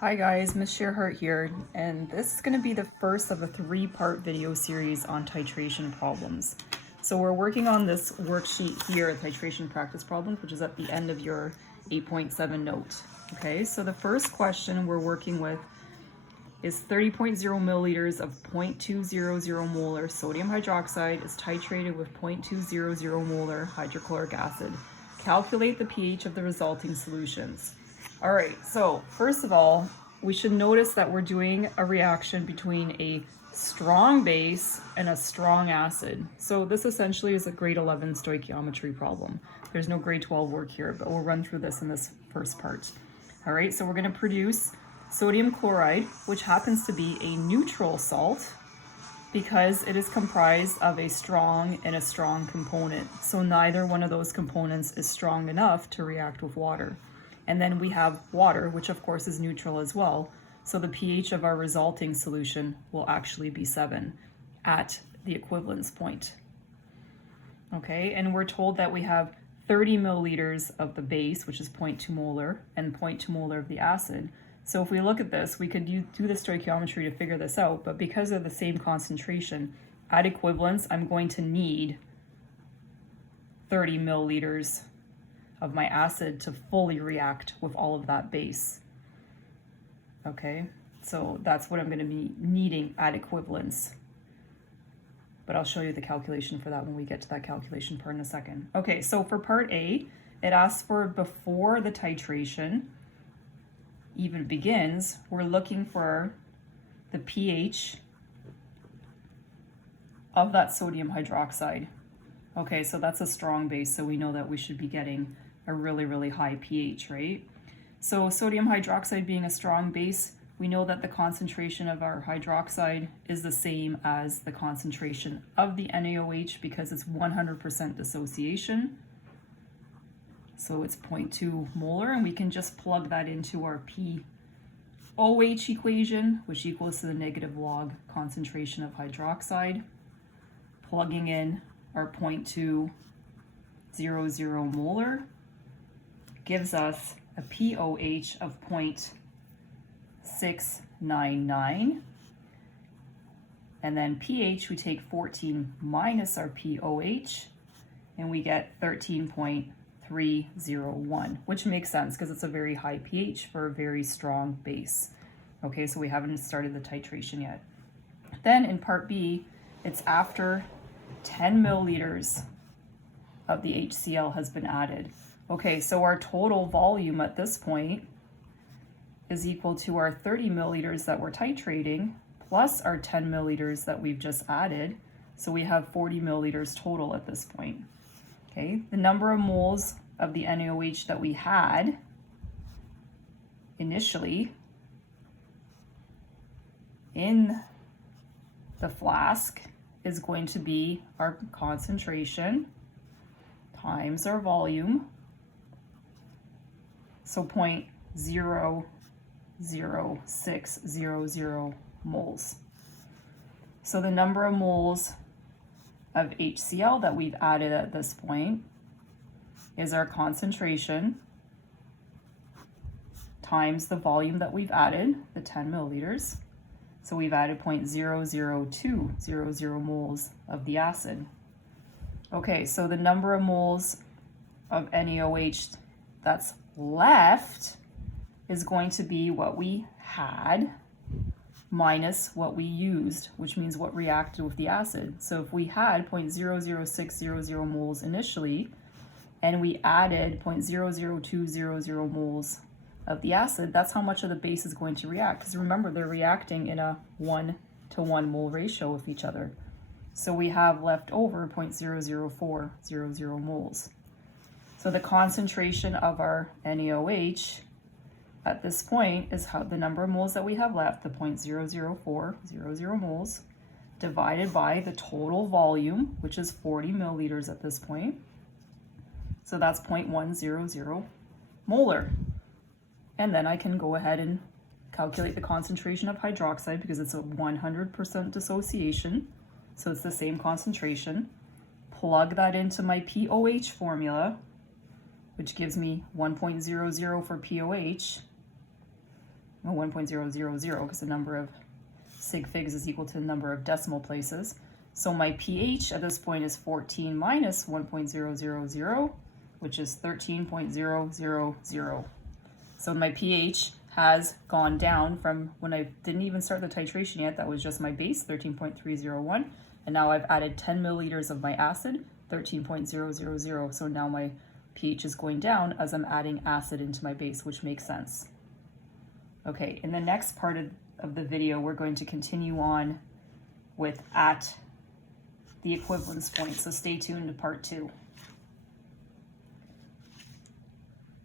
Hi guys, Miss Shearhart here, and this is going to be the first of a three-part video series on titration problems. So we're working on this worksheet here, titration practice problems, which is at the end of your 8.7 note. Okay, so the first question we're working with is 30.0 milliliters of 0.200 molar sodium hydroxide is titrated with 0.200 molar hydrochloric acid. Calculate the pH of the resulting solutions. All right, so first of all, we should notice that we're doing a reaction between a strong base and a strong acid. So this essentially is a grade 11 stoichiometry problem. There's no grade 12 work here, but we'll run through this in this first part. All right, so we're gonna produce sodium chloride, which happens to be a neutral salt because it is comprised of a strong and a strong component. So neither one of those components is strong enough to react with water. And then we have water, which of course is neutral as well. So the pH of our resulting solution will actually be 7 at the equivalence point. Okay, and we're told that we have 30 milliliters of the base, which is 0.2 molar, and 0.2 molar of the acid. So if we look at this, we could do the stoichiometry to figure this out, but because of the same concentration, at equivalence, I'm going to need 30 milliliters of my acid to fully react with all of that base. Okay, so that's what I'm going to be needing at equivalence. But I'll show you the calculation for that when we get to that calculation part in a second. Okay, so for part A, it asks for before the titration even begins, we're looking for the pH of that sodium hydroxide. Okay, so that's a strong base, so we know that we should be getting a really, really high pH, right? So sodium hydroxide being a strong base, we know that the concentration of our hydroxide is the same as the concentration of the NaOH because it's 100% dissociation. So it's 0.2 molar, and we can just plug that into our POH equation, which equals to the negative log concentration of hydroxide. Plugging in our 0.200 molar gives us a POH of 0.699. And then pH, we take 14 minus our POH, and we get 13.301, which makes sense because it's a very high pH for a very strong base. Okay, so we haven't started the titration yet. Then in part B, it's after 10 milliliters of the HCl has been added. Okay, so our total volume at this point is equal to our 30 milliliters that we're titrating plus our 10 milliliters that we've just added. So we have 40 milliliters total at this point. Okay, the number of moles of the NaOH that we had initially in the flask is going to be our concentration times our volume. So 0.00600 moles. So the number of moles of HCl that we've added at this point is our concentration times the volume that we've added, the 10 milliliters. So we've added 0.00200 moles of the acid. Okay, so the number of moles of NaOH that's left is going to be what we had minus what we used, which means what reacted with the acid. So if we had 0.00600 moles initially, and we added 0.00200 moles of the acid, that's how much of the base is going to react. Because remember, they're reacting in a 1-to-1 mole ratio with each other. So we have left over 0.00400 moles. So the concentration of our NaOH at this point is how the number of moles that we have left, the 0.00400 moles, divided by the total volume, which is 40 milliliters at this point. So that's 0.100 molar. And then I can go ahead and calculate the concentration of hydroxide because it's a 100% dissociation. So it's the same concentration. Plug that into my POH formula, which gives me 1.00 for POH, 1.000, because the number of sig figs is equal to the number of decimal places. So my pH at this point is 14 minus 1.000, which is 13.000. So my pH has gone down from when I didn't even start the titration yet, that was just my base, 13.301, and now I've added 10 milliliters of my acid, 13.000, so now my pH is going down as I'm adding acid into my base, which makes sense. Okay, in the next part of the video, we're going to continue on with at the equivalence point, so stay tuned to part 2.